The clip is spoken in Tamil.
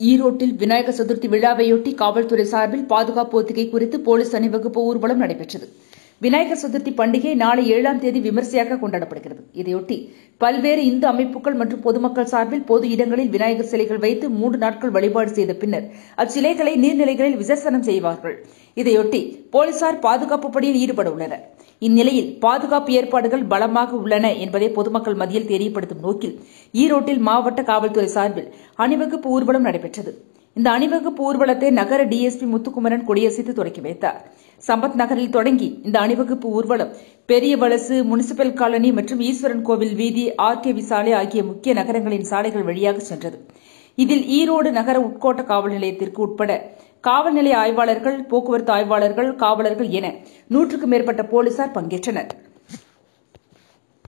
ஈரோட்டில் விநாயகர் சதுர்த்தி விழாவையொட்டி காவல்துறை சார்பில் பாதுகாப்பு ஒத்திகை குறித்து போலீஸ் அணிவகுப்பு ஊர்வலம் நடைபெற்றது. விநாயகர் சதுர்த்தி பண்டிகை நாளை 7ஆம் தேதி விமர்சையாக கொண்டாடப்படுகிறது. இதையொட்டி பல்வேறு இந்து அமைப்புகள் மற்றும் பொதுமக்கள் சார்பில் பொது இடங்களில் விநாயகர் சிலைகள் வைத்து 3 நாட்கள் வழிபாடு செய்த பின்னர் அச்சிலைகளை நீர்நிலைகளில் விசர்சனம் செய்வார்கள். இதையொட்டி போலீசார் பாதுகாப்பு பணியில் ஈடுபட உள்ளனர். இந்நிலையில் பாதுகாப்பு ஏற்பாடுகள் பலமாக உள்ளன என்பதை பொதுமக்கள் மத்தியில் தெரியப்படுத்தும் நோக்கில் ஈரோட்டில் மாவட்ட காவல்துறை சார்பில் அணிவகுப்பு ஊர்வலம் நடைபெற்றது. இந்த அணிவகுப்பு ஊர்வலத்தை நகர டிஎஸ்பி முத்துக்குமரன் கொடியசைத்து தொடங்கி வைத்தார். சம்பத் நகரில் தொடங்கி இந்த அணிவகுப்பு ஊர்வலம் பெரிய வலசு, முனிசிபல் காலனி மற்றும் ஈஸ்வரன் கோவில் வீதி, ஆர்கேவி சாலை ஆகிய முக்கிய நகரங்களின் சாலைகள் வழியாக சென்றது. இதில் ஈரோடு நகர உட்கோட்ட காவல் நிலையத்திற்கு உட்பட காவல் நிலைய ஆய்வாளர்கள், போக்குவரத்து ஆய்வாளர்கள், காவலர்கள் என 100க்கும் மேற்பட்ட போலீசார் பங்கேற்றனர்.